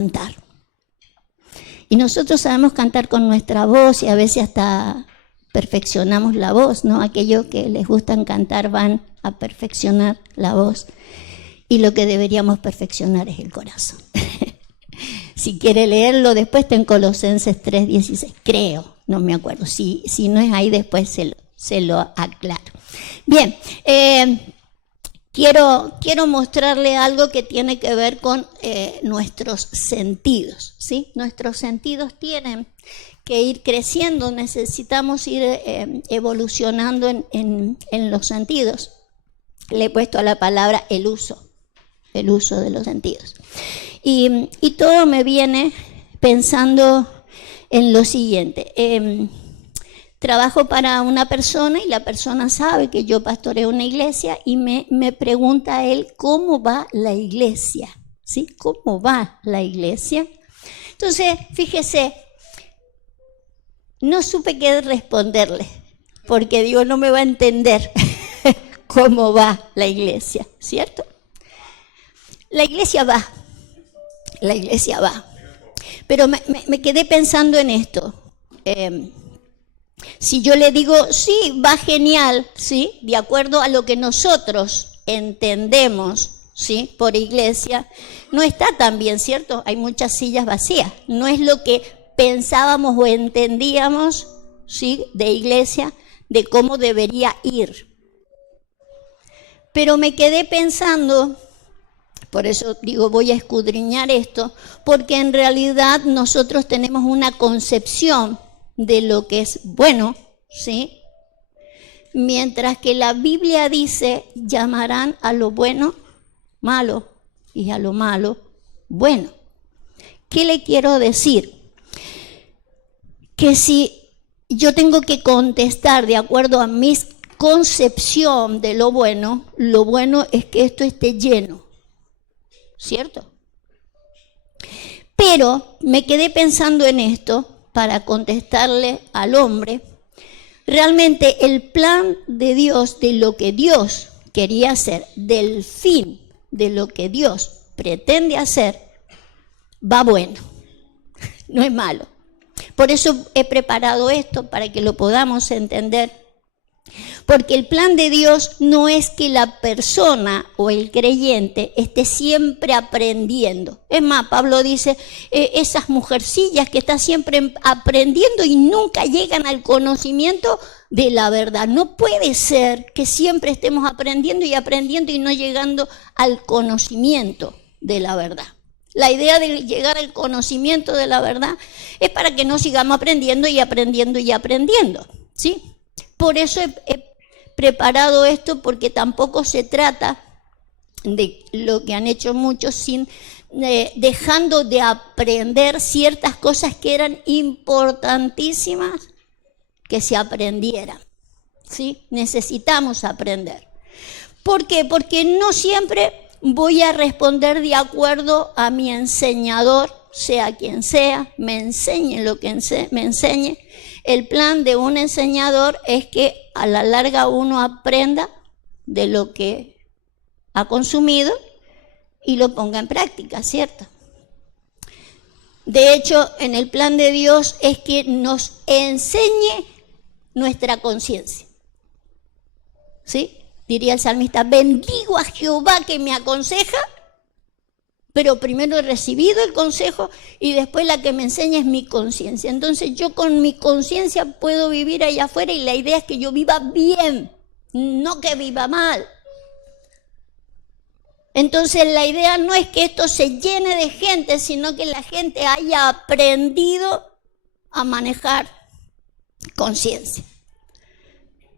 cantar. Y nosotros sabemos cantar con nuestra voz y a veces hasta perfeccionamos la voz, ¿no? Aquellos que les gustan cantar van a perfeccionar la voz. Y lo que deberíamos perfeccionar es el corazón. Si quiere leerlo, después está en Colosenses 3:16, creo, no me acuerdo. Si no es ahí, después se lo aclaro. Bien, quiero mostrarle algo que tiene que ver con nuestros sentidos, ¿sí? Nuestros sentidos tienen que ir creciendo, necesitamos ir evolucionando en los sentidos. Le he puesto a la palabra el uso de los sentidos. Y todo me viene pensando en lo siguiente. Trabajo para una persona y la persona sabe que yo pastoreo una iglesia y me pregunta a él cómo va la iglesia, ¿sí? ¿Cómo va la iglesia? Entonces, fíjese, no supe qué responderle, porque digo, no me va a entender cómo va la iglesia, ¿cierto? La iglesia va. Pero me quedé pensando en esto. Si yo le digo, sí, va genial, ¿sí? De acuerdo a lo que nosotros entendemos, ¿sí? Por iglesia, no está tan bien, ¿cierto? Hay muchas sillas vacías. No es lo que pensábamos o entendíamos, ¿sí? De iglesia, de cómo debería ir. Pero me quedé pensando, por eso digo, voy a escudriñar esto, porque en realidad nosotros tenemos una concepción de lo que es bueno, ¿sí? Mientras que la Biblia dice, llamarán a lo bueno malo y a lo malo bueno. ¿Qué le quiero decir? Que si yo tengo que contestar de acuerdo a mi concepción de lo bueno es que esto esté lleno, ¿cierto? Pero me quedé pensando en esto para contestarle al hombre. Realmente el plan de Dios, de lo que Dios quería hacer, del fin de lo que Dios pretende hacer, va bueno, no es malo. Por eso he preparado esto, para que lo podamos entender. Porque el plan de Dios no es que la persona o el creyente esté siempre aprendiendo. Es más, Pablo dice, esas mujercillas que están siempre aprendiendo y nunca llegan al conocimiento de la verdad. No puede ser que siempre estemos aprendiendo y no llegando al conocimiento de la verdad. La idea de llegar al conocimiento de la verdad es para que no sigamos aprendiendo, ¿sí? Por eso he preparado esto, porque tampoco se trata de lo que han hecho muchos, dejando de aprender ciertas cosas que eran importantísimas que se aprendieran, ¿sí? Necesitamos aprender. ¿Por qué? Porque no siempre voy a responder de acuerdo a mi enseñador, sea quien sea, me enseñe lo que me enseñe. El plan de un enseñador es que a la larga uno aprenda de lo que ha consumido y lo ponga en práctica, ¿cierto? De hecho, en el plan de Dios es que nos enseñe nuestra conciencia, ¿sí? Diría el salmista, bendigo a Jehová que me aconseja, pero primero he recibido el consejo y después la que me enseña es mi conciencia. Entonces yo con mi conciencia puedo vivir allá afuera y la idea es que yo viva bien, no que viva mal. Entonces la idea no es que esto se llene de gente, sino que la gente haya aprendido a manejar conciencia.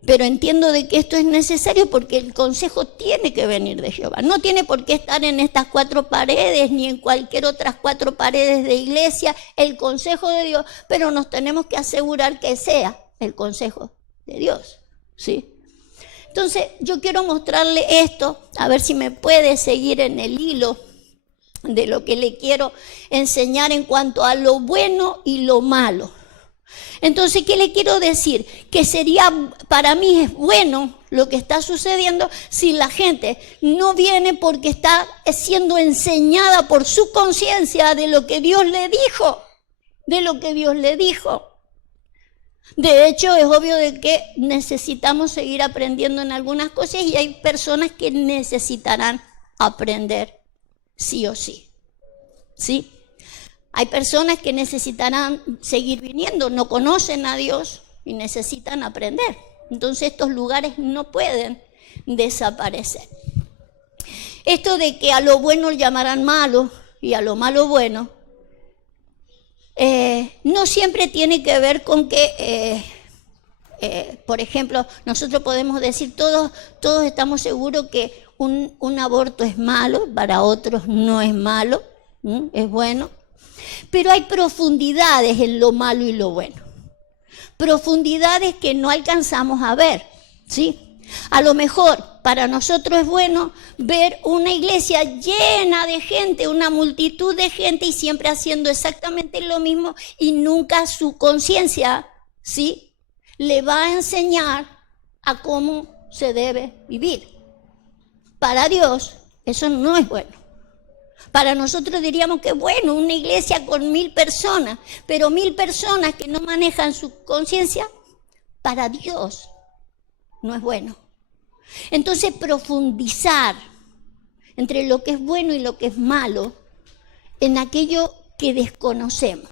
Pero entiendo de que esto es necesario porque el consejo tiene que venir de Jehová. No tiene por qué estar en estas 4 paredes ni en cualquier otras 4 paredes de iglesia el consejo de Dios, pero nos tenemos que asegurar que sea el consejo de Dios, ¿sí? Entonces yo quiero mostrarle esto, a ver si me puede seguir en el hilo de lo que le quiero enseñar en cuanto a lo bueno y lo malo. Entonces, ¿qué le quiero decir? Que sería, para mí es bueno lo que está sucediendo si la gente no viene porque está siendo enseñada por su conciencia de lo que Dios le dijo, de lo que Dios le dijo. De hecho, es obvio de que necesitamos seguir aprendiendo en algunas cosas y hay personas que necesitarán aprender sí o sí. ¿Sí? Hay personas que necesitarán seguir viniendo, no conocen a Dios y necesitan aprender. Entonces estos lugares no pueden desaparecer. Esto de que a lo bueno llamarán malo y a lo malo bueno, no siempre tiene que ver con que, por ejemplo, nosotros podemos decir, todos estamos seguros que un aborto es malo, para otros no es malo, es bueno. Pero hay profundidades en lo malo y lo bueno. Profundidades que no alcanzamos a ver, ¿sí? A lo mejor para nosotros es bueno ver una iglesia llena de gente, una multitud de gente y siempre haciendo exactamente lo mismo y nunca su conciencia, ¿sí?, le va a enseñar a cómo se debe vivir. Para Dios eso no es bueno. Para nosotros diríamos que bueno, una iglesia con 1000 personas, pero 1000 personas que no manejan su conciencia, para Dios no es bueno. Entonces, profundizar entre lo que es bueno y lo que es malo, en aquello que desconocemos.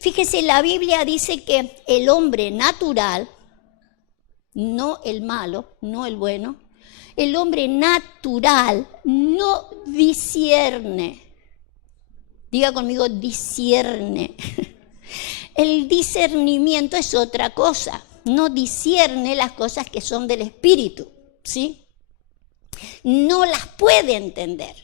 Fíjese, la Biblia dice que el hombre natural, no el malo, no el bueno, el hombre natural no discierne. Diga conmigo, discierne. El discernimiento es otra cosa. No discierne las cosas que son del espíritu, ¿sí? No las puede entender.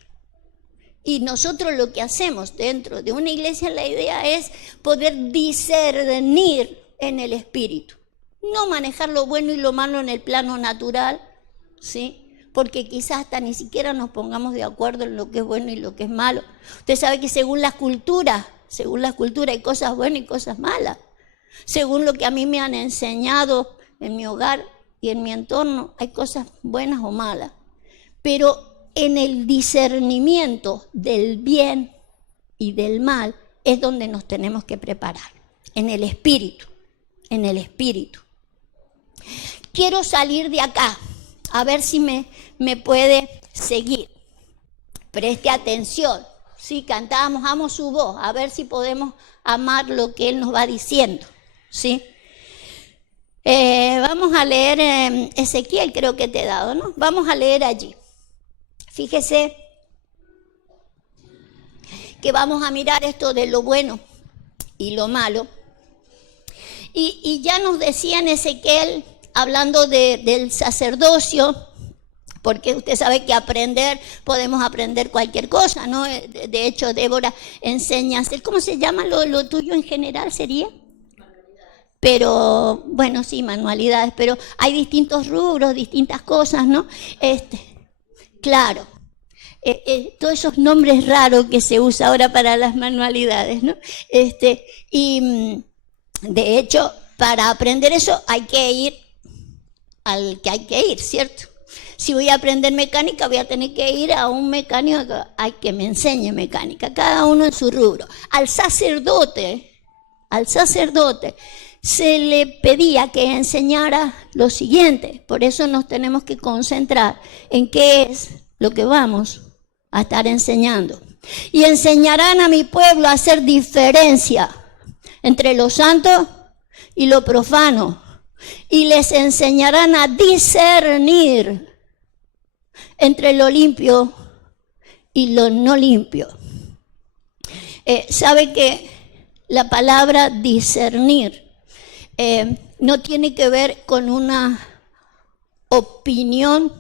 Y nosotros lo que hacemos dentro de una iglesia, la idea es poder discernir en el espíritu. No manejar lo bueno y lo malo en el plano natural, ¿sí? Porque quizás hasta ni siquiera nos pongamos de acuerdo en lo que es bueno y lo que es malo. Usted sabe que según las culturas hay cosas buenas y cosas malas. Según lo que a mí me han enseñado en mi hogar y en mi entorno, hay cosas buenas o malas. Pero en el discernimiento del bien y del mal es donde nos tenemos que preparar, en el espíritu, en el espíritu. Quiero salir de acá. A ver si me puede seguir. Preste atención. Sí, cantábamos, amo su voz. A ver si podemos amar lo que Él nos va diciendo. ¿Sí? Vamos a leer Ezequiel, creo que te he dado, ¿no? Vamos a leer allí. Fíjese que vamos a mirar esto de lo bueno y lo malo. Y ya nos decía en Ezequiel, hablando del sacerdocio, porque usted sabe que podemos aprender cualquier cosa, ¿no? De hecho, Débora enseña, ¿cómo se llama lo tuyo en general sería? Manualidades. Pero, bueno, sí, manualidades, pero hay distintos rubros, distintas cosas, ¿no? Claro, todos esos nombres raros que se usa ahora para las manualidades, ¿no? Y de hecho, para aprender eso hay que ir al que hay que ir, ¿cierto? Si voy a aprender mecánica, voy a tener que ir a un mecánico que me enseñe mecánica, cada uno en su rubro. Al sacerdote se le pedía que enseñara lo siguiente. Por eso nos tenemos que concentrar en qué es lo que vamos a estar enseñando. Y enseñarán a mi pueblo a hacer diferencia entre lo santo y lo profano. Y les enseñarán a discernir entre lo limpio y lo no limpio. Sabe que la palabra discernir no tiene que ver con una opinión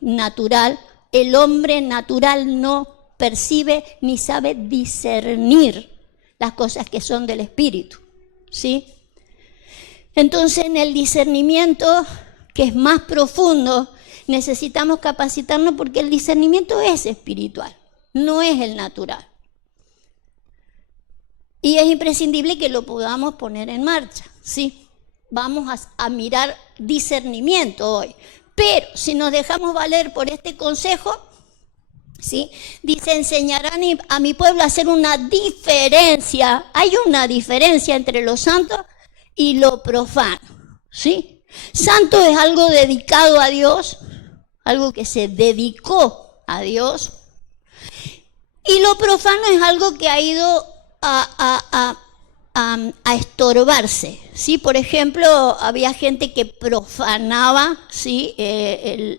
natural. El hombre natural no percibe ni sabe discernir las cosas que son del espíritu, ¿sí? Entonces, en el discernimiento, que es más profundo, necesitamos capacitarnos porque el discernimiento es espiritual, no es el natural. Y es imprescindible que lo podamos poner en marcha, ¿sí? Vamos a mirar discernimiento hoy. Pero si nos dejamos valer por este consejo, ¿sí? Dice, enseñarán a mi pueblo a hacer una diferencia. Hay una diferencia entre lo santo y lo profano, ¿sí? Santo es algo dedicado a Dios, algo que se dedicó a Dios. Y lo profano es algo que ha ido a estorbarse, ¿sí? Por ejemplo, había gente que profanaba, ¿sí?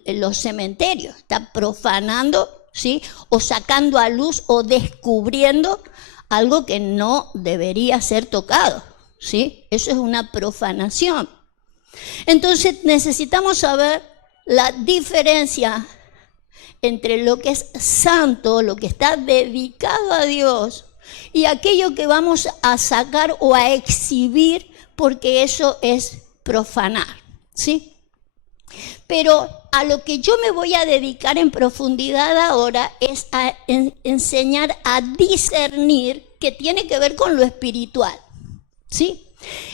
Los cementerios, está profanando, ¿sí? O sacando a luz o descubriendo algo que no debería ser tocado, ¿sí? Eso es una profanación. Entonces necesitamos saber la diferencia entre lo que es santo, lo que está dedicado a Dios, y aquello que vamos a sacar o a exhibir, porque eso es profanar, ¿sí? Pero a lo que yo me voy a dedicar en profundidad ahora es a enseñar a discernir, que tiene que ver con lo espiritual, ¿sí?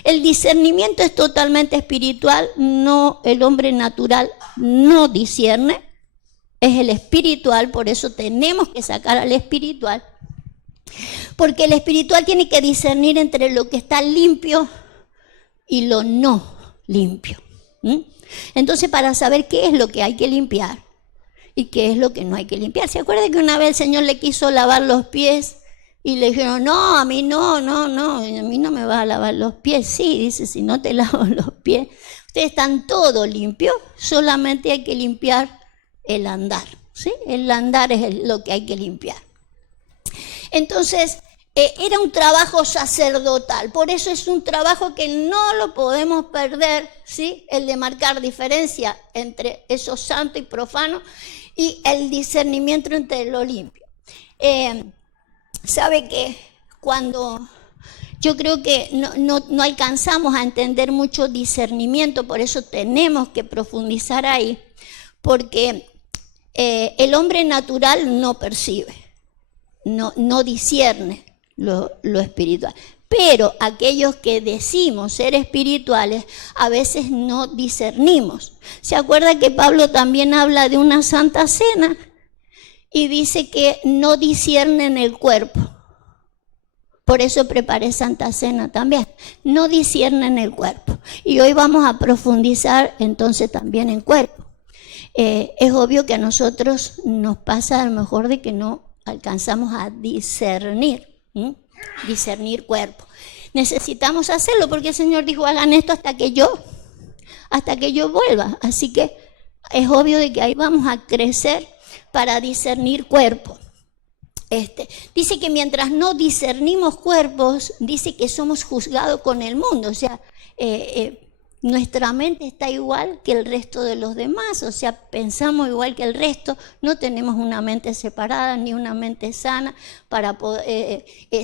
El discernimiento es totalmente espiritual, no, el hombre natural no discierne, es el espiritual, por eso tenemos que sacar al espiritual, porque el espiritual tiene que discernir entre lo que está limpio y lo no limpio. Entonces, para saber qué es lo que hay que limpiar y qué es lo que no hay que limpiar. ¿Se acuerdan que una vez el Señor le quiso lavar los pies y le dijeron, no, a mí no, a mí no me vas a lavar los pies? Sí, dice, si no te lavo los pies, ustedes están todo limpios, solamente hay que limpiar el andar, ¿sí? El andar es lo que hay que limpiar. Entonces, era un trabajo sacerdotal, por eso es un trabajo que no lo podemos perder, ¿sí? El de marcar diferencia entre eso santo y profano y el discernimiento entre lo limpio. Sabe que cuando yo creo que no alcanzamos a entender mucho discernimiento, por eso tenemos que profundizar ahí, porque el hombre natural no percibe, no discierne lo espiritual. Pero aquellos que decimos ser espirituales, a veces no discernimos. ¿Se acuerda que Pablo también habla de una santa cena? Y dice que no disciernen el cuerpo. Por eso preparé Santa Cena también. No disciernen el cuerpo. Y hoy vamos a profundizar entonces también en cuerpo. Es obvio que a nosotros nos pasa a lo mejor de que no alcanzamos a discernir, discernir cuerpo. Necesitamos hacerlo porque el Señor dijo, hagan esto hasta que yo vuelva. Así que es obvio de que ahí vamos a crecer para discernir cuerpo. Dice que mientras no discernimos cuerpos, dice que somos juzgados con el mundo, o sea, nuestra mente está igual que el resto de los demás, o sea, pensamos igual que el resto, no tenemos una mente separada ni una mente sana,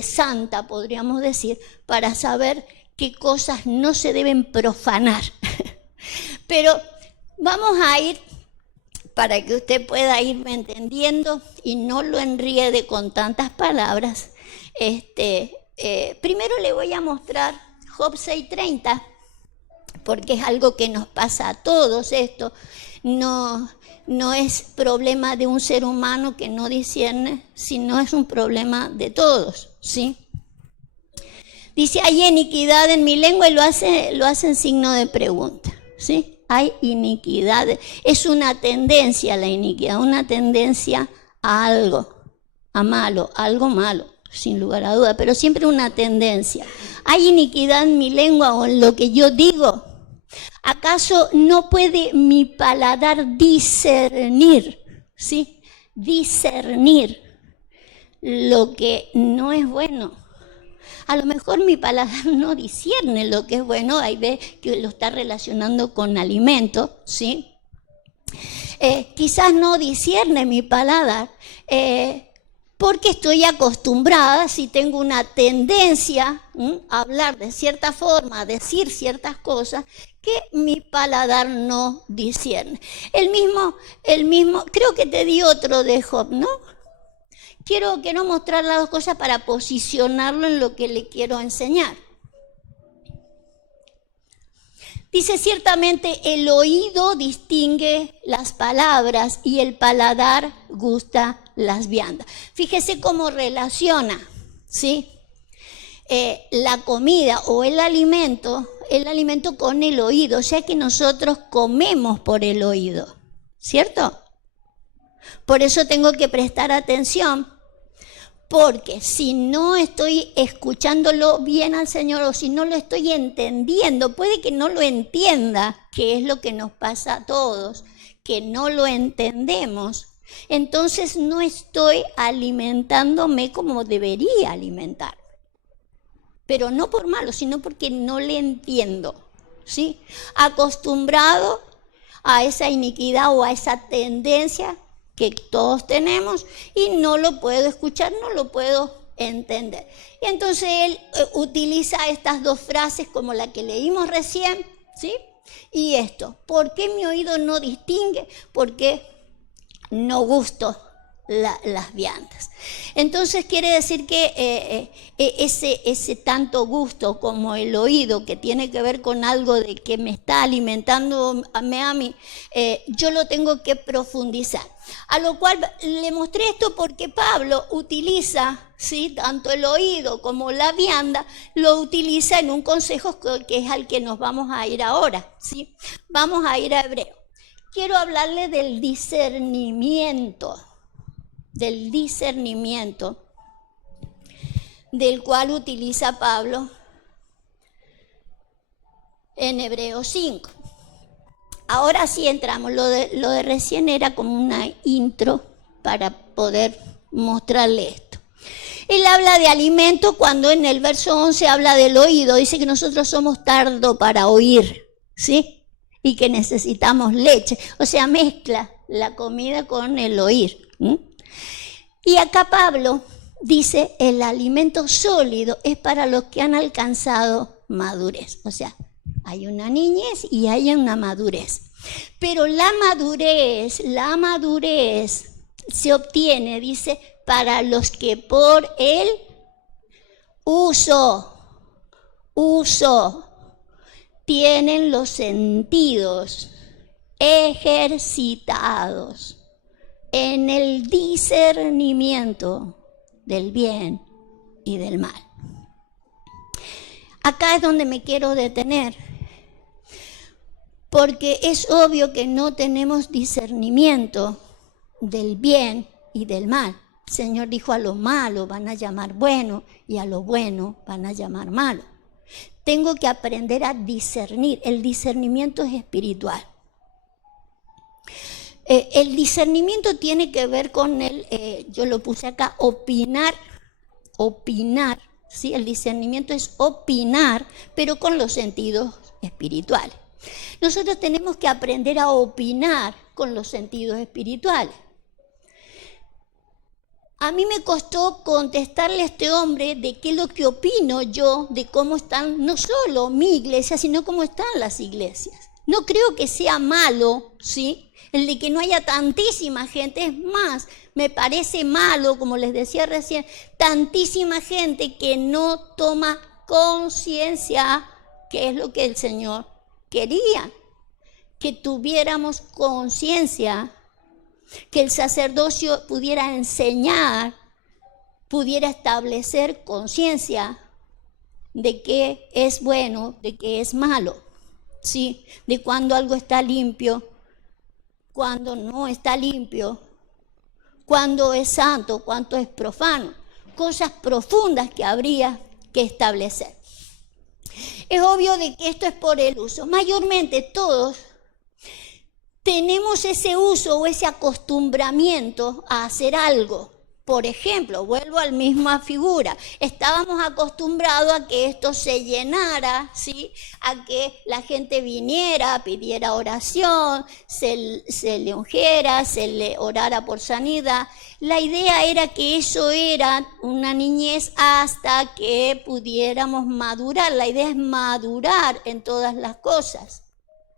santa podríamos decir, para saber qué cosas no se deben profanar. Pero vamos a ir, para que usted pueda irme entendiendo y no lo enriede con tantas palabras, primero le voy a mostrar Job 6:30, porque es algo que nos pasa a todos esto. No es problema de un ser humano que no discierne, sino es un problema de todos, ¿sí? Dice, hay iniquidad en mi lengua, y lo hace en signo de pregunta, ¿sí? Hay iniquidad, es una tendencia la iniquidad, una tendencia a algo, a malo, algo malo, sin lugar a duda, pero siempre una tendencia. Hay iniquidad en mi lengua o en lo que yo digo. ¿Acaso no puede mi paladar discernir, ¿sí? Discernir lo que no es bueno? A lo mejor mi paladar no discierne lo que es bueno, ahí ve que lo está relacionando con alimento, ¿sí? Quizás no discierne mi paladar porque estoy acostumbrada, si tengo una tendencia a hablar de cierta forma, a decir ciertas cosas, que mi paladar no discierne. El mismo, creo que te di otro de Job, ¿no? quiero mostrar las dos cosas para posicionarlo en lo que le quiero enseñar. Dice, ciertamente el oído distingue las palabras y el paladar gusta las viandas. Fíjese cómo relaciona, ¿sí? La comida o el alimento con el oído, o sea que nosotros comemos por el oído, ¿cierto? Por eso tengo que prestar atención, porque si no estoy escuchándolo bien al Señor o si no lo estoy entendiendo, puede que no lo entienda, que es lo que nos pasa a todos, que no lo entendemos. Entonces no estoy alimentándome como debería alimentarme. Pero no por malo, sino porque no le entiendo, ¿sí? Acostumbrado a esa iniquidad o a esa tendencia que todos tenemos y no lo puedo escuchar, no lo puedo entender. Y entonces él utiliza estas dos frases como la que leímos recién, ¿sí? Y esto, ¿por qué mi oído no distingue? Porque no gusto las viandas. Entonces quiere decir que ese tanto gusto como el oído, que tiene que ver con algo de que me está alimentando a mí, yo lo tengo que profundizar. A lo cual le mostré esto porque Pablo utiliza, ¿sí?, tanto el oído como la vianda, lo utiliza en un consejo que es al que nos vamos a ir ahora, ¿sí? Vamos a ir a Hebreo. Quiero hablarle del discernimiento, del cual utiliza Pablo en Hebreos 5. Ahora sí entramos, lo de recién era como una intro para poder mostrarle esto. Él habla de alimento cuando en el verso 11 habla del oído, dice que nosotros somos tardo para oír, ¿sí? Y que necesitamos leche, o sea, mezcla la comida con el oír. Y acá Pablo dice, el alimento sólido es para los que han alcanzado madurez. O sea, hay una niñez y hay una madurez. Pero la madurez se obtiene, dice, para los que por el uso tienen los sentidos ejercitados en el discernimiento del bien y del mal. Acá es donde me quiero detener, porque es obvio que no tenemos discernimiento del bien y del mal. El Señor dijo, a lo malo van a llamar bueno y a lo bueno van a llamar malo. Tengo que aprender a discernir. El discernimiento es espiritual. El discernimiento tiene que ver con yo lo puse acá, opinar, ¿sí? El discernimiento es opinar, pero con los sentidos espirituales. Nosotros tenemos que aprender a opinar con los sentidos espirituales. A mí me costó contestarle a este hombre de qué es lo que opino yo de cómo están no solo mi iglesia, sino cómo están las iglesias. No creo que sea malo, ¿sí?, el de que no haya tantísima gente. Es más, me parece malo, como les decía recién, tantísima gente que no toma conciencia, que es lo que el Señor quería, que tuviéramos conciencia, que el sacerdocio pudiera enseñar, pudiera establecer conciencia de qué es bueno, de qué es malo, ¿sí?, de cuando algo está limpio, cuando no está limpio, cuando es santo, cuando es profano, cosas profundas que habría que establecer. Es obvio de que esto es por el uso. Mayormente todos tenemos ese uso o ese acostumbramiento a hacer algo. Por ejemplo, vuelvo a la misma figura, estábamos acostumbrados a que esto se llenara, ¿sí?, a que la gente viniera, pidiera oración, se le ungiera, se le orara por sanidad. La idea era que eso era una niñez hasta que pudiéramos madurar. La idea es madurar en todas las cosas,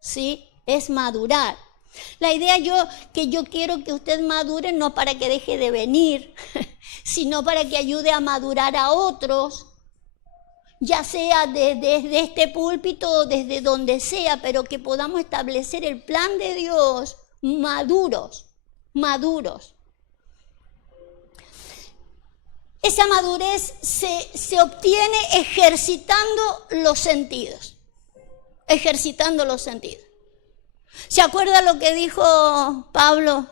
¿sí?, es madurar. La idea que yo quiero que usted madure no para que deje de venir, sino para que ayude a madurar a otros, ya sea desde este púlpito o desde donde sea, pero que podamos establecer el plan de Dios maduros. Esa madurez se obtiene ejercitando los sentidos. ¿Se acuerda lo que dijo Pablo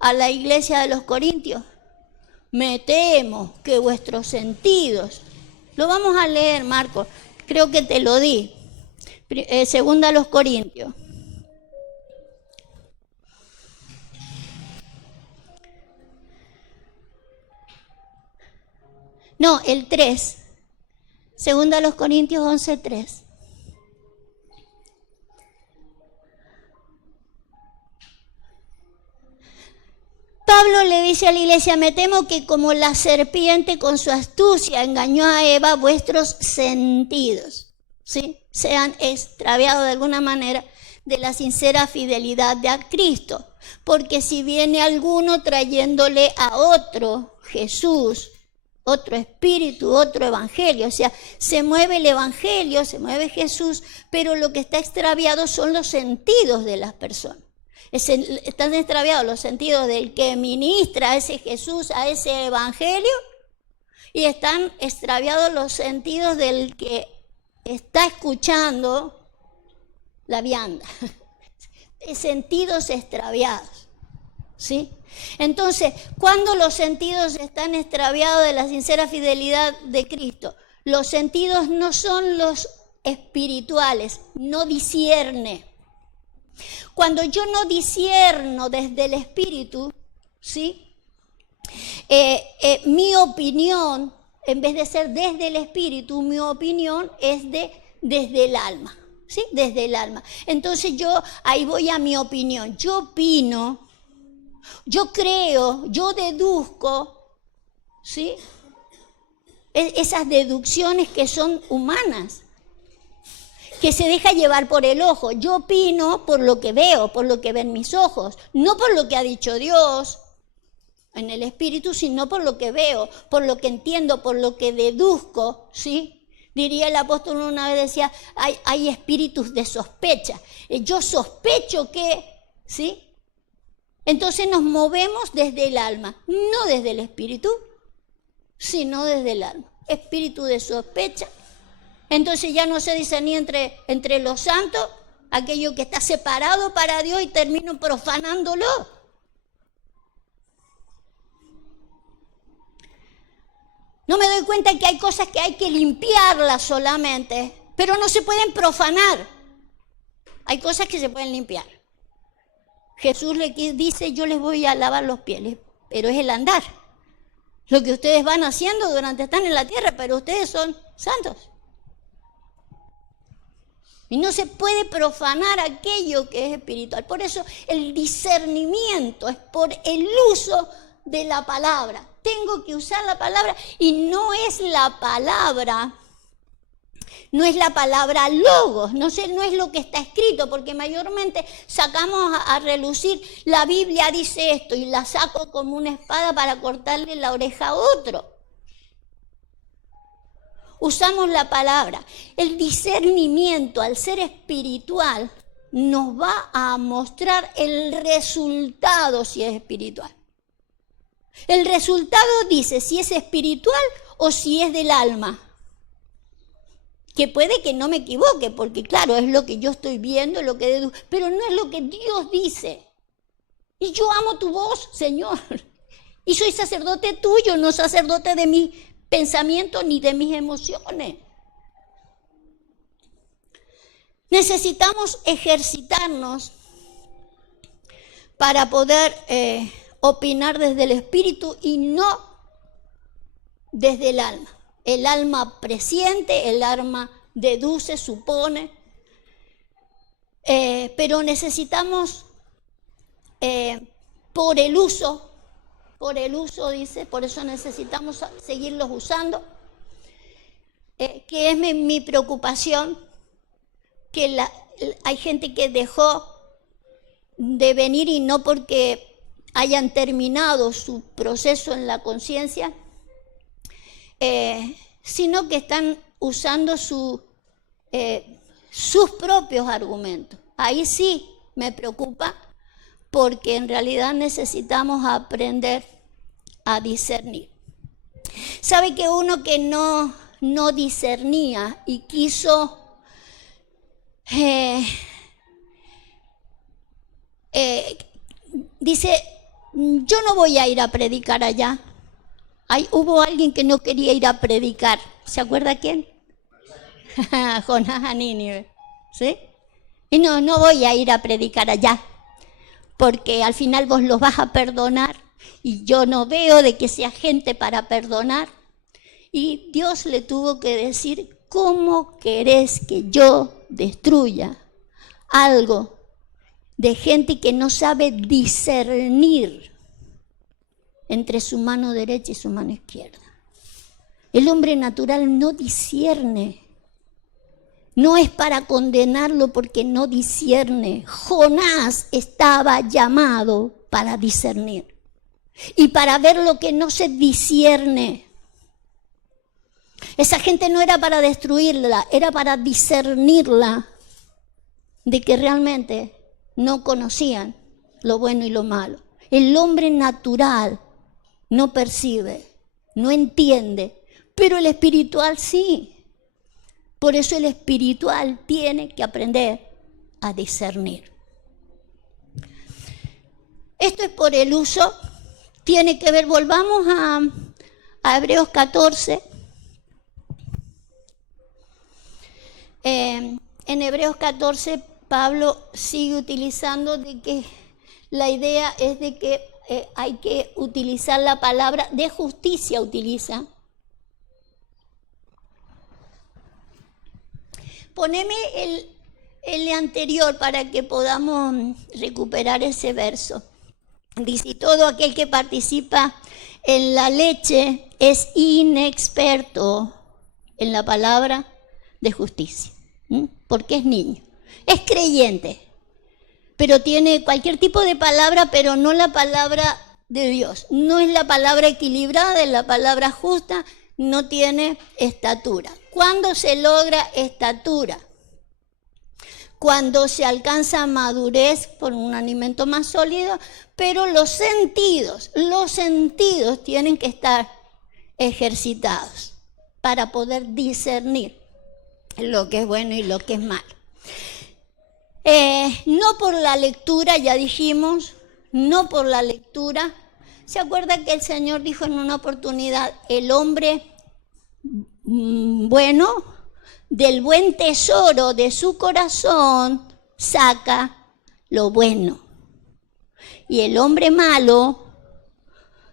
a la iglesia de los Corintios? Me temo que vuestros sentidos, lo vamos a leer, Marcos, creo que te lo di, segunda a los Corintios. No, el 3, segunda a los Corintios 11:3. Pablo le dice a la iglesia, me temo que como la serpiente con su astucia engañó a Eva, vuestros sentidos, ¿sí?, sean extraviados de alguna manera de la sincera fidelidad de a Cristo. Porque si viene alguno trayéndole a otro Jesús, otro espíritu, otro evangelio, o sea, se mueve el evangelio, se mueve Jesús, pero lo que está extraviado son los sentidos de las personas. Están extraviados los sentidos del que ministra a ese Jesús, a ese evangelio, y están extraviados los sentidos del que está escuchando la vianda. Sentidos extraviados, ¿sí? Entonces, cuando los sentidos están extraviados de la sincera fidelidad de Cristo, los sentidos no son los espirituales, no discierne. Cuando yo no discierno desde el espíritu, ¿sí?, mi opinión, en vez de ser desde el espíritu, mi opinión es desde el alma, ¿sí?, desde el alma. Entonces ahí voy a mi opinión. Yo opino, yo creo, yo deduzco, ¿sí?, esas deducciones que son humanas, que se deja llevar por el ojo. Yo opino por lo que veo, por lo que ven mis ojos, no por lo que ha dicho Dios en el espíritu, sino por lo que veo, por lo que entiendo, por lo que deduzco, ¿sí? Diría el apóstol una vez, decía, hay espíritus de sospecha. Yo sospecho que, ¿sí? Entonces nos movemos desde el alma, no desde el espíritu, sino desde el alma. Espíritu de sospecha. Entonces ya no se discernir entre los santos, aquello que está separado para Dios, y termino profanándolo. No me doy cuenta que hay cosas que hay que limpiarlas solamente, pero no se pueden profanar. Hay cosas que se pueden limpiar. Jesús le dice, yo les voy a lavar los pies, pero es el andar. Lo que ustedes van haciendo durante están en la tierra, pero ustedes son santos. Y no se puede profanar aquello que es espiritual. Por eso el discernimiento es por el uso de la palabra. Tengo que usar la palabra, y no es la palabra logos, no es lo que está escrito, porque mayormente sacamos a relucir, la Biblia dice esto, y la saco como una espada para cortarle la oreja a otro. Usamos la palabra. El discernimiento, al ser espiritual, nos va a mostrar el resultado si es espiritual. El resultado dice si es espiritual o si es del alma. Que puede que no me equivoque, porque claro, es lo que yo estoy viendo, lo que deduzco, pero no es lo que Dios dice. Y yo amo tu voz, Señor. Y soy sacerdote tuyo, no sacerdote de mi pensamiento ni de mis emociones. Necesitamos ejercitarnos para poder opinar desde el espíritu y no desde el alma. El alma presiente, el alma deduce, supone, pero necesitamos por el uso, dice, por eso necesitamos seguirlos usando, que es mi preocupación, que hay gente que dejó de venir y no porque hayan terminado su proceso en la conciencia, sino que están usando sus propios argumentos. Ahí sí me preocupa, porque en realidad necesitamos aprender a discernir. ¿Sabe que uno que no discernía y quiso dice, yo no voy a ir a predicar allá? Hubo alguien que no quería ir a predicar. ¿Se acuerda quién? Jonás a Nínive. ¿Sí? Y no voy a ir a predicar allá, porque al final vos los vas a perdonar y yo no veo de que sea gente para perdonar. Y Dios le tuvo que decir, ¿cómo querés que yo destruya algo de gente que no sabe discernir entre su mano derecha y su mano izquierda? El hombre natural no discierne. No es para condenarlo porque no discierne. Jonás estaba llamado para discernir y para ver lo que no se discierne. Esa gente no era para destruirla, era para discernirla de que realmente no conocían lo bueno y lo malo. El hombre natural no percibe, no entiende, pero el espiritual sí. Por eso el espiritual tiene que aprender a discernir. Esto es por el uso, tiene que ver, volvamos a Hebreos 14. En Hebreos 14 Pablo sigue utilizando de que la idea es de que hay que utilizar la palabra de justicia, utiliza. Poneme el anterior para que podamos recuperar ese verso. Dice, todo aquel que participa en la leche es inexperto en la palabra de justicia, porque es niño. Es creyente, pero tiene cualquier tipo de palabra, pero no la palabra de Dios. No es la palabra equilibrada, es la palabra justa, no tiene estatura. ¿Cuándo se logra estatura? Cuando se alcanza madurez por un alimento más sólido, pero los sentidos tienen que estar ejercitados para poder discernir lo que es bueno y lo que es malo. No por la lectura, ya dijimos, no por la lectura. ¿Se acuerda que el Señor dijo en una oportunidad, el hombre bueno, del buen tesoro de su corazón, saca lo bueno? Y el hombre malo,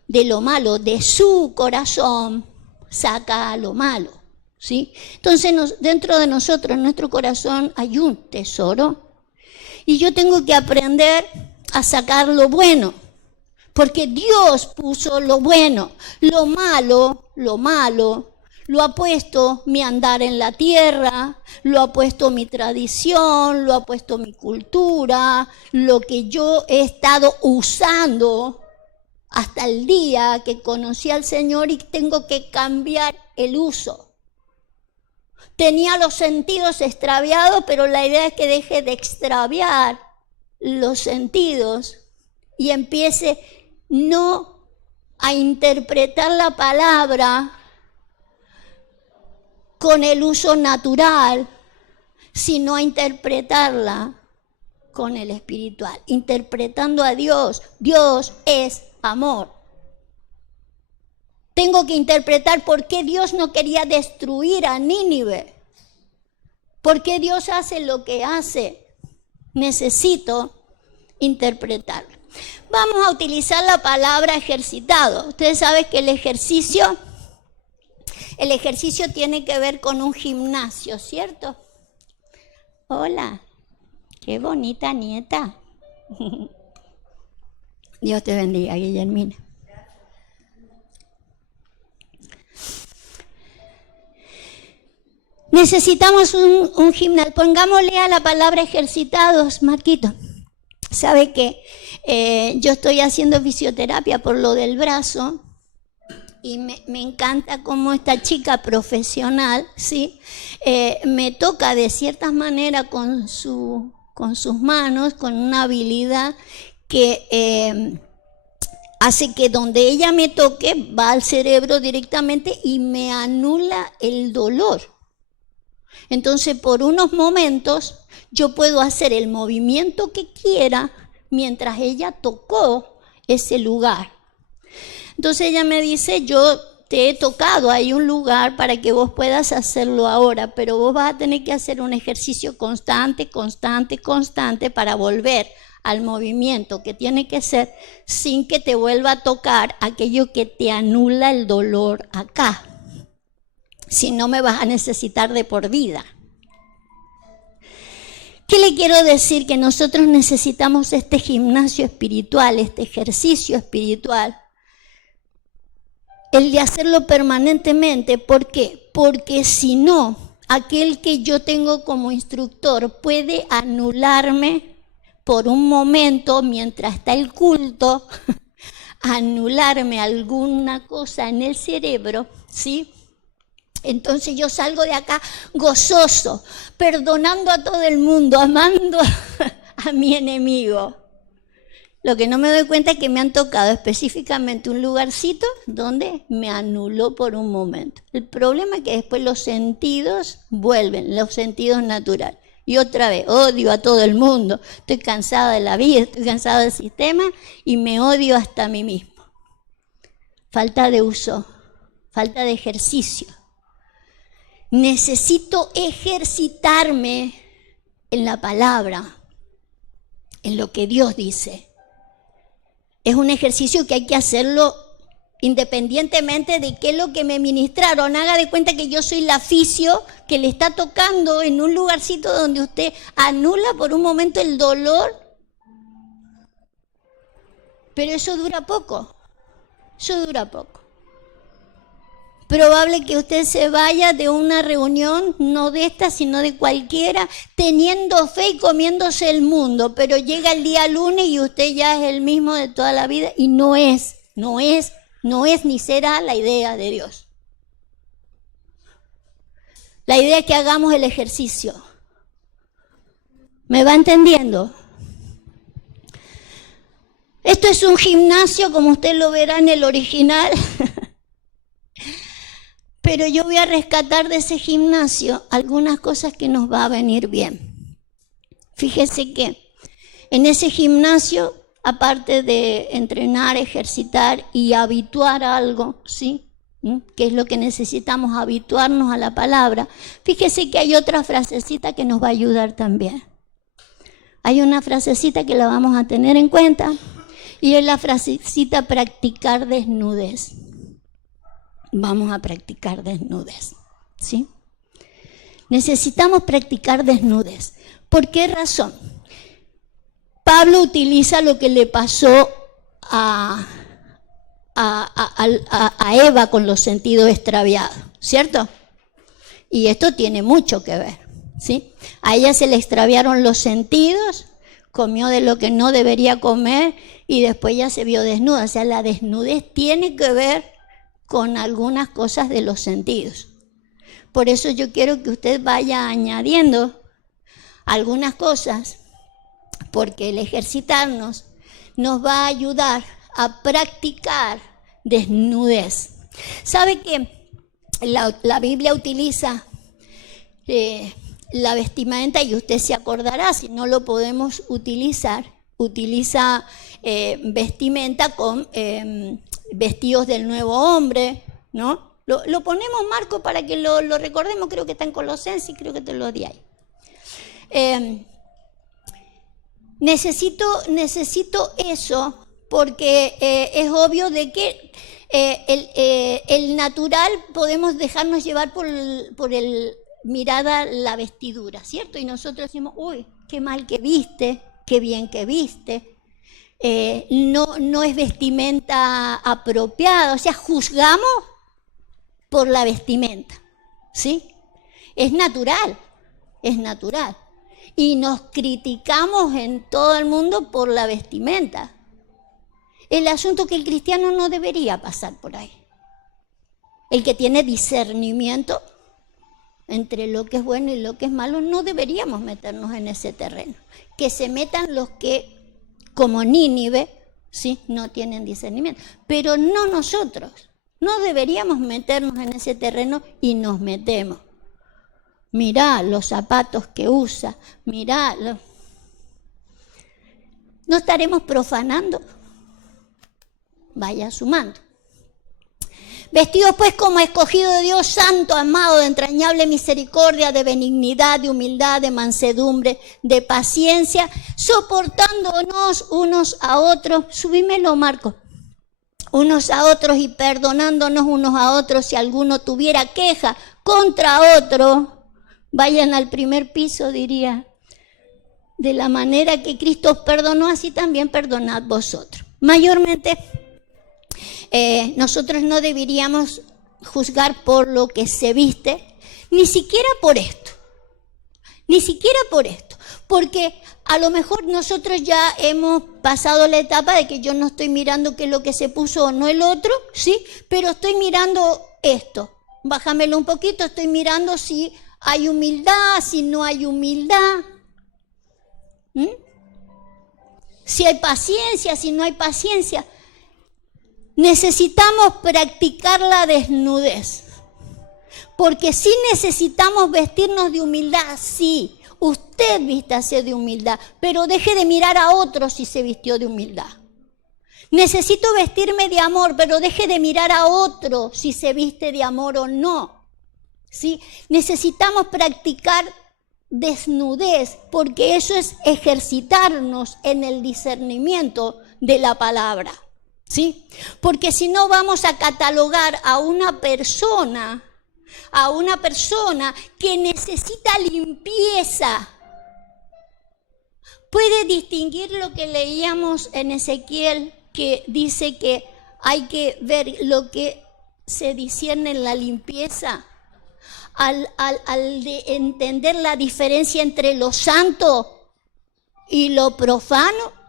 de lo malo de su corazón, saca lo malo, ¿sí? Entonces, dentro de nosotros, en nuestro corazón, hay un tesoro. Y yo tengo que aprender a sacar lo bueno, porque Dios puso lo bueno. Lo malo, lo ha puesto mi andar en la tierra, lo ha puesto mi tradición, lo ha puesto mi cultura, lo que yo he estado usando hasta el día que conocí al Señor y tengo que cambiar el uso. Tenía los sentidos extraviados, pero la idea es que deje de extraviar los sentidos y empiece no a interpretar la palabra con el uso natural, sino a interpretarla con el espiritual, interpretando a Dios. Dios es amor. Tengo que interpretar por qué Dios no quería destruir a Nínive. ¿Por qué Dios hace lo que hace? Necesito interpretarlo. Vamos a utilizar la palabra ejercitado. Ustedes saben que el ejercicio tiene que ver con un gimnasio, ¿cierto? Hola, qué bonita nieta. Dios te bendiga, Guillermina. Necesitamos un gimnasio. Pongámosle a la palabra ejercitados, Marquito. ¿Sabe qué? Yo estoy haciendo fisioterapia por lo del brazo y me encanta cómo esta chica profesional, ¿sí? Me toca de ciertas maneras con sus manos, con una habilidad que hace que donde ella me toque va al cerebro directamente y me anula el dolor. Entonces, por unos momentos, yo puedo hacer el movimiento que quiera mientras ella tocó ese lugar. Entonces ella me dice, yo te he tocado, hay un lugar para que vos puedas hacerlo ahora, pero vos vas a tener que hacer un ejercicio constante para volver al movimiento que tiene que ser sin que te vuelva a tocar aquello que te anula el dolor acá. Si no, me vas a necesitar de por vida. ¿Qué le quiero decir? Que nosotros necesitamos este gimnasio espiritual, este ejercicio espiritual, el de hacerlo permanentemente. ¿Por qué? Porque si no, aquel que yo tengo como instructor puede anularme por un momento mientras está el culto, anularme alguna cosa en el cerebro, ¿sí? Entonces yo salgo de acá gozoso, perdonando a todo el mundo, amando a mi enemigo. Lo que no me doy cuenta es que me han tocado específicamente un lugarcito donde me anuló por un momento. El problema es que después los sentidos vuelven, los sentidos naturales. Y otra vez, odio a todo el mundo. Estoy cansada de la vida, estoy cansada del sistema y me odio hasta a mí mismo. Falta de uso, falta de ejercicio. Necesito ejercitarme en la palabra, en lo que Dios dice. Es un ejercicio que hay que hacerlo independientemente de qué es lo que me ministraron. Haga de cuenta que yo soy la fisio que le está tocando en un lugarcito donde usted anula por un momento el dolor. Pero eso dura poco. Eso dura poco. Probable que usted se vaya de una reunión, no de esta, sino de cualquiera, teniendo fe y comiéndose el mundo, pero llega el día lunes y usted ya es el mismo de toda la vida y no es ni será la idea de Dios. La idea es que hagamos el ejercicio. ¿Me va entendiendo? Esto es un gimnasio, como usted lo verá en el original. Pero yo voy a rescatar de ese gimnasio algunas cosas que nos va a venir bien. Fíjese que en ese gimnasio, aparte de entrenar, ejercitar y habituar algo, ¿sí? Que es lo que necesitamos, habituarnos a la palabra. Fíjese que hay otra frasecita que nos va a ayudar también. Hay una frasecita que la vamos a tener en cuenta y es la frasecita practicar desnudez. Vamos a practicar desnudez, ¿sí? Necesitamos practicar desnudez. ¿Por qué razón? Pablo utiliza lo que le pasó a Eva con los sentidos extraviados, ¿cierto? Y esto tiene mucho que ver, ¿sí? A ella se le extraviaron los sentidos, comió de lo que no debería comer y después ya se vio desnuda. O sea, la desnudez tiene que ver con algunas cosas de los sentidos. Por eso yo quiero que usted vaya añadiendo algunas cosas, porque el ejercitarnos nos va a ayudar a practicar desnudez. ¿Sabe que la Biblia utiliza la vestimenta, y usted se acordará, si no lo podemos utilizar, utiliza vestimenta con vestidos del nuevo hombre, ¿no? Lo ponemos, Marco, para que lo recordemos. Creo que está en Colosenses y creo que te lo di ahí. Necesito eso porque es obvio de que el natural podemos dejarnos llevar por el mirada la vestidura, ¿cierto? Y nosotros decimos, uy, qué mal que viste, qué bien que viste. No es vestimenta apropiada, o sea, juzgamos por la vestimenta, ¿sí? Es natural, Y nos criticamos en todo el mundo por la vestimenta. El asunto que el cristiano no debería pasar por ahí. El que tiene discernimiento entre lo que es bueno y lo que es malo, no deberíamos meternos en ese terreno. Que se metan los que, como Nínive, sí, no tienen discernimiento. Pero no nosotros. No deberíamos meternos en ese terreno y nos metemos. Mirá los zapatos que usa, mirá. ¿No estaremos profanando? Vaya sumando. Vestidos pues como escogido de Dios, santo, amado, de entrañable misericordia, de benignidad, de humildad, de mansedumbre, de paciencia, soportándonos unos a otros. Subímelo, Marco. Unos a otros y perdonándonos unos a otros si alguno tuviera queja contra otro. Vayan al primer piso, diría. De la manera que Cristo os perdonó, así también perdonad vosotros. Mayormente, nosotros no deberíamos juzgar por lo que se viste, ni siquiera por esto. Ni siquiera por esto. Porque a lo mejor nosotros ya hemos pasado la etapa de que yo no estoy mirando qué es lo que se puso o no el otro, ¿sí? Pero estoy mirando esto. Bájamelo un poquito, estoy mirando si hay humildad, si no hay humildad. Si hay paciencia, si no hay paciencia. Necesitamos practicar la desnudez. Porque sí necesitamos vestirnos de humildad, sí. Usted vístase de humildad, pero deje de mirar a otros si se vistió de humildad. Necesito vestirme de amor, pero deje de mirar a otro si se viste de amor o no. ¿Sí? Necesitamos practicar desnudez, porque eso es ejercitarnos en el discernimiento de la palabra. ¿Sí? Porque si no vamos a catalogar a una persona que necesita limpieza. Puede distinguir lo que leíamos en Ezequiel, que dice que hay que ver lo que se discierne en la limpieza, al de entender la diferencia entre lo santo y lo profano.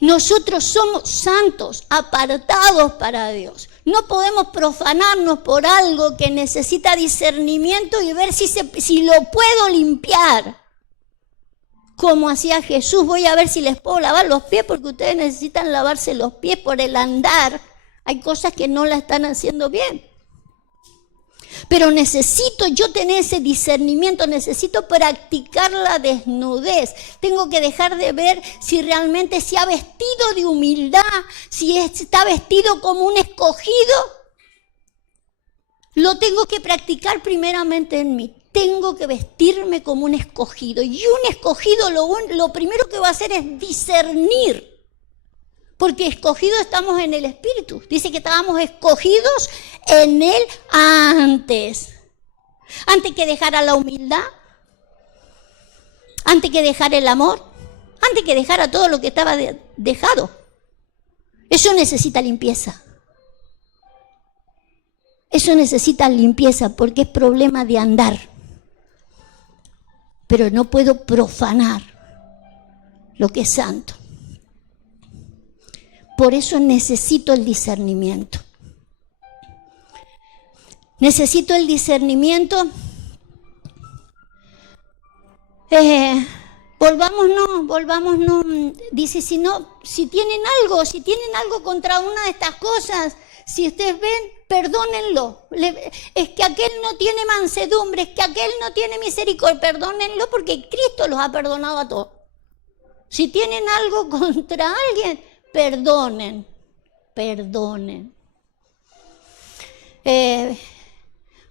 Nosotros somos santos, apartados para Dios. No podemos profanarnos por algo que necesita discernimiento y ver si lo puedo limpiar. Como hacía Jesús, voy a ver si les puedo lavar los pies, porque ustedes necesitan lavarse los pies por el andar. Hay cosas que no la están haciendo bien. Pero necesito yo tener ese discernimiento, necesito practicar la desnudez. Tengo que dejar de ver si realmente se ha vestido de humildad, si está vestido como un escogido. Lo tengo que practicar primeramente en mí. Tengo que vestirme como un escogido. Y un escogido lo primero que va a hacer es discernir. Porque escogidos estamos en el Espíritu. Dice que estábamos escogidos en Él antes. Antes que dejara la humildad. Antes que dejar el amor. Antes que dejara todo lo que estaba dejado. Eso necesita limpieza. Eso necesita limpieza porque es problema de andar. Pero no puedo profanar lo que es santo. Por eso necesito el discernimiento. Necesito el discernimiento. Volvámonos. Dice, si tienen algo contra una de estas cosas, si ustedes ven, perdónenlo. Es que aquel no tiene mansedumbre, es que aquel no tiene misericordia, perdónenlo porque Cristo los ha perdonado a todos. Si tienen algo contra alguien, perdonen.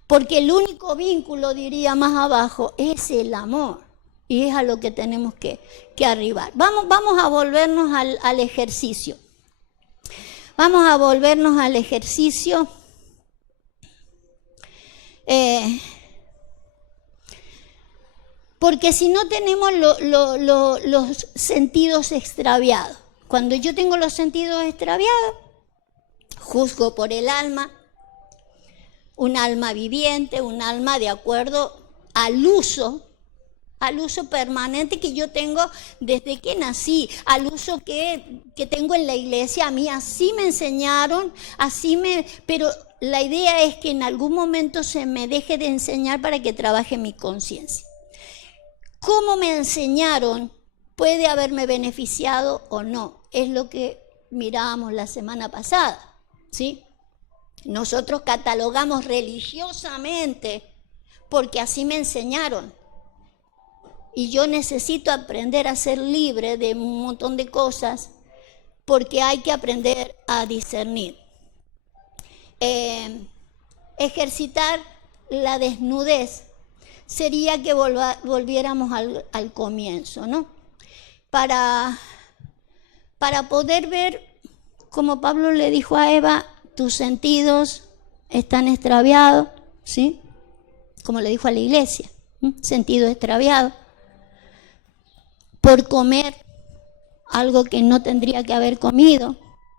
Porque el único vínculo, diría más abajo, es el amor. Y es a lo que tenemos que arribar. Vamos a volvernos al ejercicio. Vamos a volvernos al ejercicio. Porque si no tenemos los sentidos extraviados. Cuando yo tengo los sentidos extraviados, juzgo por el alma, un alma viviente, un alma de acuerdo al uso permanente que yo tengo desde que nací, al uso que tengo en la iglesia. A mí así me enseñaron, pero la idea es que en algún momento se me deje de enseñar para que trabaje mi conciencia. ¿Cómo me enseñaron? Puede haberme beneficiado o no. Es lo que mirábamos la semana pasada, ¿sí? Nosotros catalogamos religiosamente porque así me enseñaron. Y yo necesito aprender a ser libre de un montón de cosas porque hay que aprender a discernir. Ejercitar la desnudez sería que volviéramos al comienzo, ¿no? Para poder ver, como Pablo le dijo a Eva, tus sentidos están extraviados, ¿sí? Como le dijo a la iglesia, sentido extraviado, por comer algo que no tendría que haber comido,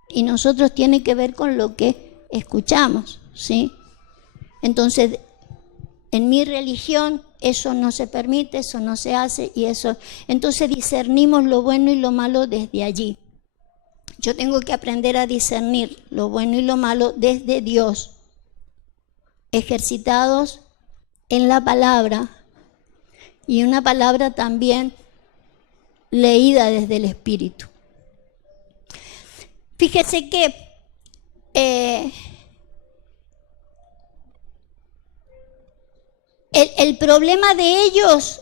y nosotros tiene que ver con lo que escuchamos, ¿sí? Entonces, en mi religión eso no se permite, eso no se hace, y eso. Entonces discernimos lo bueno y lo malo desde allí. Yo tengo que aprender a discernir lo bueno y lo malo desde Dios, ejercitados en la palabra, y una palabra también leída desde el Espíritu. Fíjese que el problema de ellos,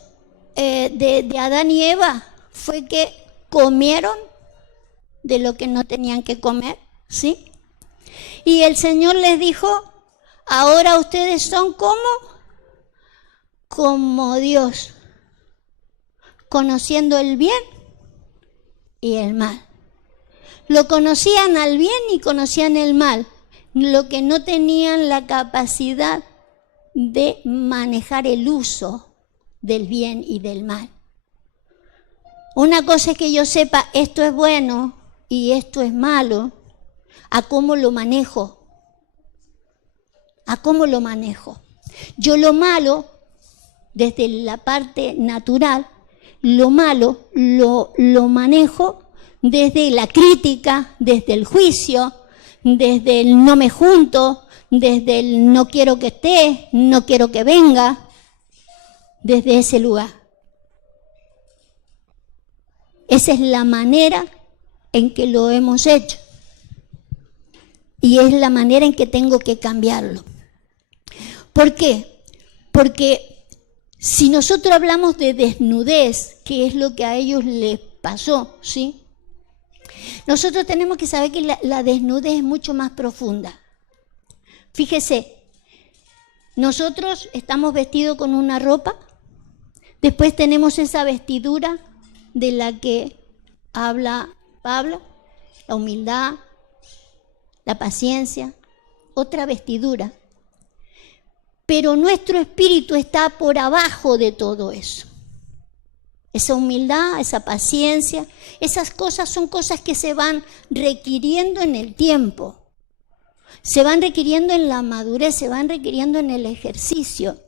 de Adán y Eva, fue que comieron de lo que no tenían que comer, ¿sí? Y el Señor les dijo, ahora ustedes son como Dios, conociendo el bien y el mal. Lo conocían al bien y conocían el mal, lo que no tenían la capacidad de manejar el uso del bien y del mal. Una cosa es que yo sepa esto es bueno y esto es malo, a cómo lo manejo. Yo lo malo, desde la parte natural, lo malo lo manejo desde la crítica, desde el juicio, desde el no me junto, desde el no quiero que esté, no quiero que venga, desde ese lugar. Esa es la manera en que lo hemos hecho. Y es la manera en que tengo que cambiarlo. ¿Por qué? Porque si nosotros hablamos de desnudez, que es lo que a ellos les pasó, ¿sí? Nosotros tenemos que saber que la desnudez es mucho más profunda. Fíjese, nosotros estamos vestidos con una ropa, después tenemos esa vestidura de la que habla Pablo, la humildad, la paciencia, otra vestidura. Pero nuestro espíritu está por abajo de todo eso. Esa humildad, esa paciencia, esas cosas son cosas que se van requiriendo en el tiempo. Se van requiriendo en la madurez, se van requiriendo en el ejercicio.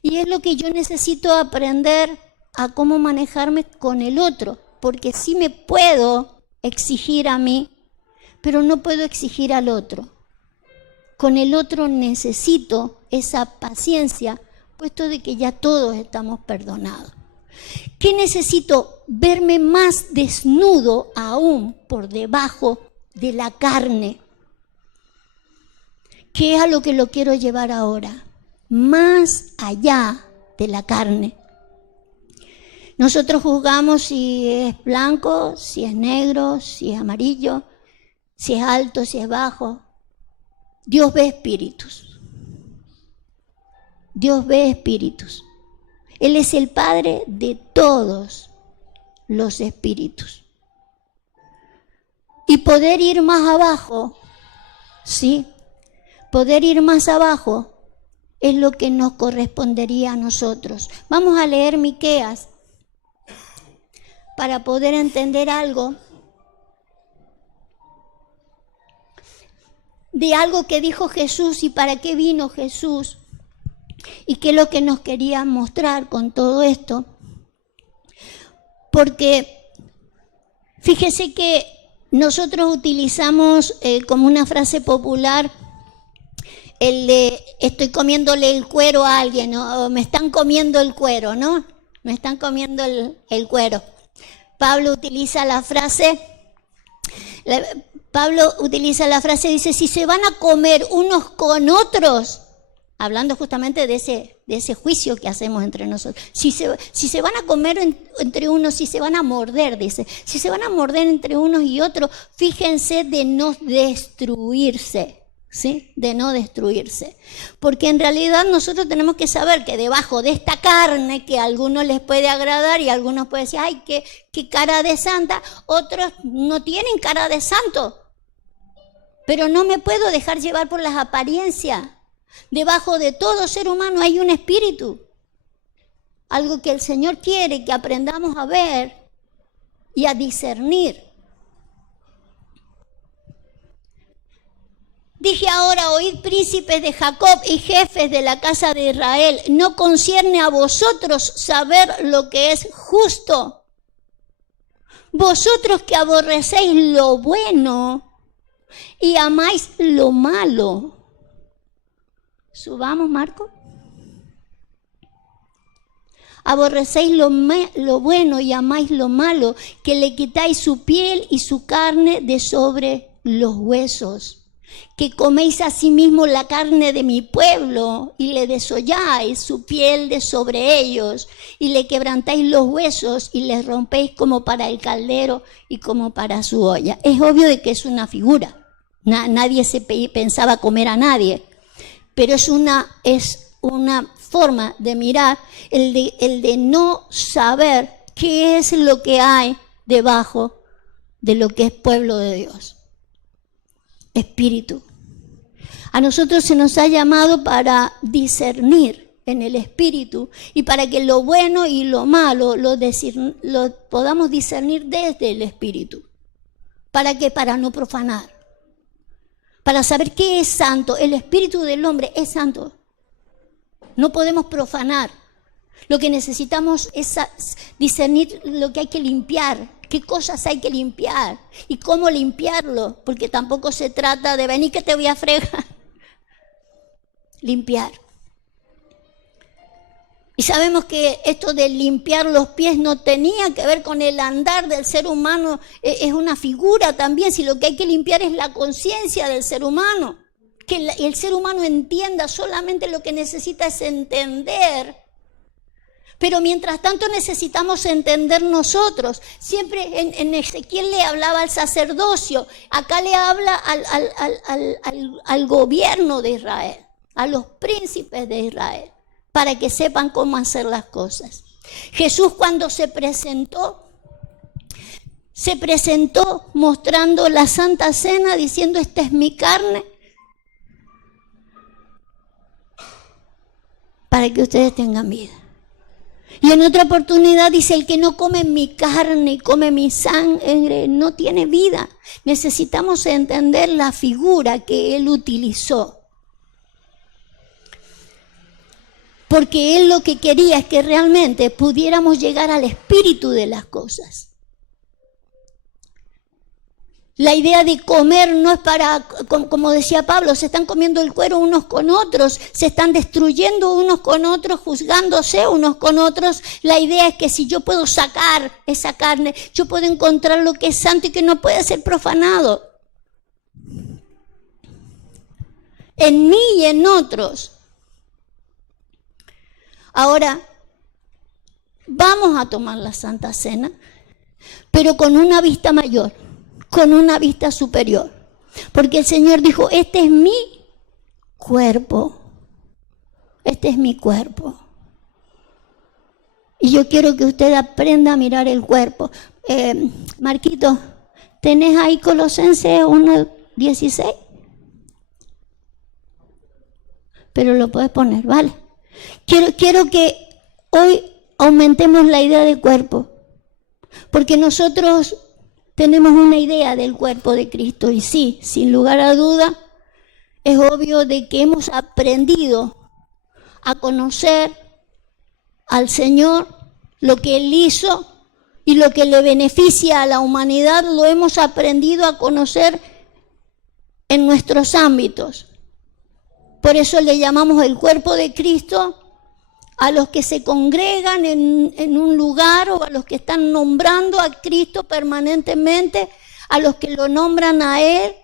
Y es lo que yo necesito aprender a cómo manejarme con el otro, porque sí me puedo exigir a mí, pero no puedo exigir al otro. Con el otro necesito esa paciencia, puesto de que ya todos estamos perdonados. ¿Qué necesito? Verme más desnudo aún por debajo de la carne. ¿Qué es a lo que lo quiero llevar ahora? Más allá de la carne. Nosotros juzgamos si es blanco, si es negro, si es amarillo, si es alto, si es bajo. Dios ve espíritus. Dios ve espíritus. Él es el Padre de todos los espíritus. Y poder ir más abajo, ¿sí? Poder ir más abajo es lo que nos correspondería a nosotros. Vamos a leer Miqueas para poder entender algo de algo que dijo Jesús y para qué vino Jesús ¿Y qué es lo que nos quería mostrar con todo esto? Porque fíjese que nosotros utilizamos como una frase popular el de estoy comiéndole el cuero a alguien, o me están comiendo el cuero, ¿no? Me están comiendo el cuero. Pablo utiliza la frase, dice, si se van a comer unos con otros, hablando justamente de ese juicio que hacemos entre nosotros. Si se van a comer entre unos, si se van a morder, dice. Si se van a morder entre unos y otros, fíjense de no destruirse, ¿sí? De no destruirse. Porque en realidad nosotros tenemos que saber que debajo de esta carne, que a algunos les puede agradar y a algunos pueden decir, ay, qué cara de santa, otros no tienen cara de santo. Pero no me puedo dejar llevar por las apariencias. Debajo de todo ser humano hay un espíritu, algo que el Señor quiere que aprendamos a ver y a discernir. Dije ahora, oíd príncipes de Jacob y jefes de la casa de Israel, ¿no concierne a vosotros saber lo que es justo? Vosotros que aborrecéis lo bueno y amáis lo malo. Subamos, Marco. Aborrecéis lo bueno y amáis lo malo, que le quitáis su piel y su carne de sobre los huesos, que coméis asimismo la carne de mi pueblo y le desolláis su piel de sobre ellos y le quebrantáis los huesos y les rompéis como para el caldero y como para su olla. Es obvio de que es una figura. Nadie se pensaba comer a nadie. Pero es una forma de mirar el de no saber qué es lo que hay debajo de lo que es pueblo de Dios. Espíritu. A nosotros se nos ha llamado para discernir en el espíritu y para que lo bueno y lo malo lo podamos discernir desde el espíritu. ¿Para qué? Para no profanar. Para saber qué es santo. El espíritu del hombre es santo. No podemos profanar. Lo que necesitamos es discernir lo que hay que limpiar. Qué cosas hay que limpiar y cómo limpiarlo. Porque tampoco se trata de venir que te voy a fregar. Limpiar. Y sabemos que esto de limpiar los pies no tenía que ver con el andar del ser humano, es una figura también, si lo que hay que limpiar es la conciencia del ser humano, que el ser humano entienda solamente lo que necesita es entender. Pero mientras tanto necesitamos entender nosotros. Siempre en Ezequiel le hablaba al sacerdocio, acá le habla al gobierno de Israel, a los príncipes de Israel, para que sepan cómo hacer las cosas. Jesús cuando se presentó mostrando la Santa Cena, diciendo, esta es mi carne, para que ustedes tengan vida. Y en otra oportunidad dice, el que no come mi carne y come mi sangre no tiene vida. Necesitamos entender la figura que él utilizó. Porque él lo que quería es que realmente pudiéramos llegar al espíritu de las cosas. La idea de comer no es para, como decía Pablo, se están comiendo el cuero unos con otros, se están destruyendo unos con otros, juzgándose unos con otros. La idea es que si yo puedo sacar esa carne, yo puedo encontrar lo que es santo y que no puede ser profanado. En mí y en otros. Ahora, vamos a tomar la Santa Cena, pero con una vista mayor, con una vista superior. Porque el Señor dijo, este es mi cuerpo, este es mi cuerpo. Y yo quiero que usted aprenda a mirar el cuerpo. Marquito, ¿tenés ahí Colosenses 1:16? Pero lo puedes poner, ¿vale? Quiero que hoy aumentemos la idea del cuerpo, porque nosotros tenemos una idea del cuerpo de Cristo y sí, sin lugar a duda, es obvio de que hemos aprendido a conocer al Señor, lo que Él hizo y lo que le beneficia a la humanidad, lo hemos aprendido a conocer en nuestros ámbitos. Por eso le llamamos el cuerpo de Cristo a los que se congregan en un lugar o a los que están nombrando a Cristo permanentemente, a los que lo nombran a Él.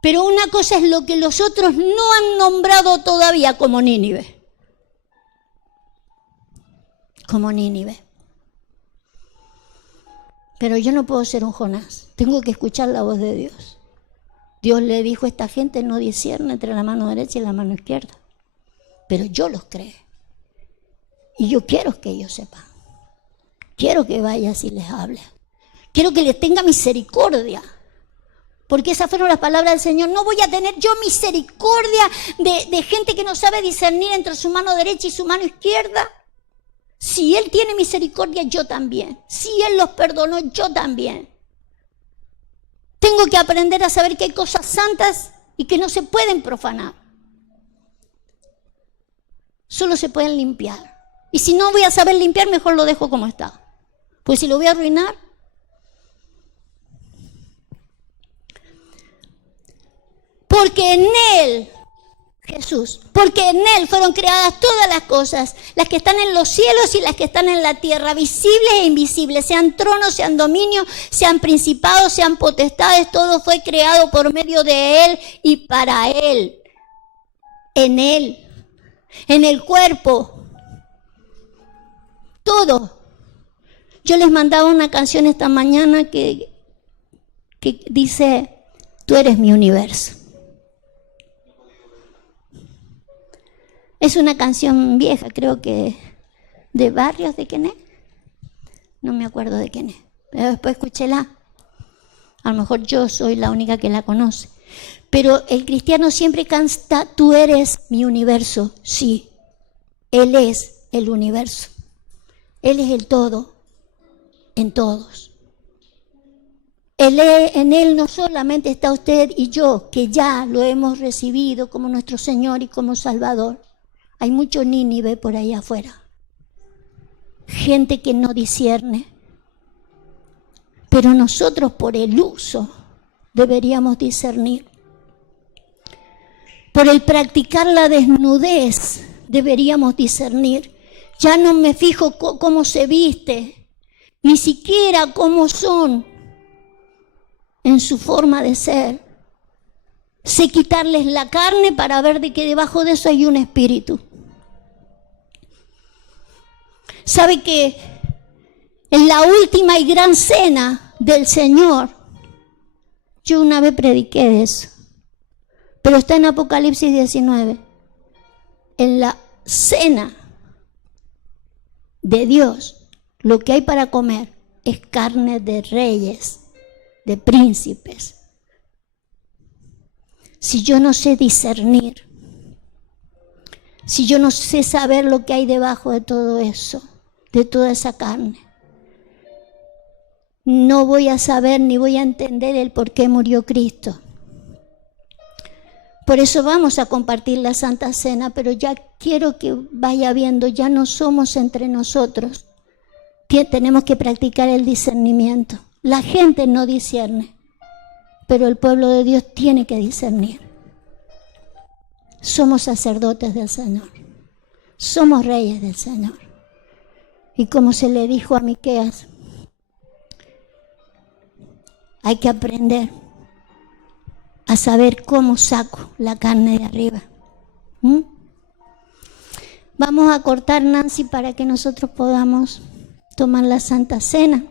Pero una cosa es lo que los otros no han nombrado todavía, como Nínive. Como Nínive. Pero yo no puedo ser un Jonás, tengo que escuchar la voz de Dios. Dios le dijo a esta gente: no discierne entre la mano derecha y la mano izquierda. Pero yo los creo. Y yo quiero que ellos sepan. Quiero que vayas y les hables. Quiero que les tenga misericordia. Porque esas fueron las palabras del Señor. No voy a tener yo misericordia de gente que no sabe discernir entre su mano derecha y su mano izquierda. Si Él tiene misericordia, yo también. Si Él los perdonó, yo también. Tengo que aprender a saber que hay cosas santas y que no se pueden profanar. Solo se pueden limpiar. Y si no voy a saber limpiar, mejor lo dejo como está. Pues si lo voy a arruinar. Porque en Él, Jesús, porque en Él fueron creadas todas las cosas, las que están en los cielos y las que están en la tierra, visibles e invisibles, sean tronos, sean dominios, sean principados, sean potestades, todo fue creado por medio de Él y para Él, en el cuerpo, todo. Yo les mandaba una canción esta mañana que dice: tú eres mi universo. Es una canción vieja, creo que de Barrios, ¿de quién es? No me acuerdo de quién es, pero después escúchela. A lo mejor yo soy la única que la conoce. Pero el cristiano siempre canta: tú eres mi universo. Sí, Él es el universo. Él es el todo, en todos. En Él no solamente está usted y yo, que ya lo hemos recibido como nuestro Señor y como Salvador. Hay mucho Nínive por ahí afuera. Gente que no discierne. Pero nosotros, por el uso, deberíamos discernir. Por el practicar la desnudez, deberíamos discernir. Ya no me fijo cómo se viste, ni siquiera cómo son en su forma de ser. Sé quitarles la carne para ver de que debajo de eso hay un espíritu. ¿Sabe que en la última y gran cena del Señor, yo una vez prediqué de eso, pero está en Apocalipsis 19, en la cena de Dios, lo que hay para comer es carne de reyes, de príncipes. Si yo no sé discernir, si yo no sé saber lo que hay debajo de todo eso, de toda esa carne, no voy a saber ni voy a entender el por qué murió Cristo. Por eso vamos a compartir la Santa Cena, pero ya quiero que vaya viendo, ya no somos entre nosotros. Tenemos que practicar el discernimiento. La gente no discierne, pero el pueblo de Dios tiene que discernir. Somos sacerdotes del Señor. Somos reyes del Señor. Y como se le dijo a Miqueas, hay que aprender a saber cómo saco la carne de arriba. Vamos a cortar, Nancy, para que nosotros podamos tomar la Santa Cena.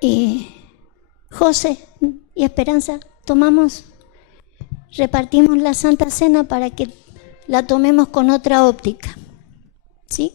Y José y Esperanza, repartimos la Santa Cena para que la tomemos con otra óptica, ¿sí?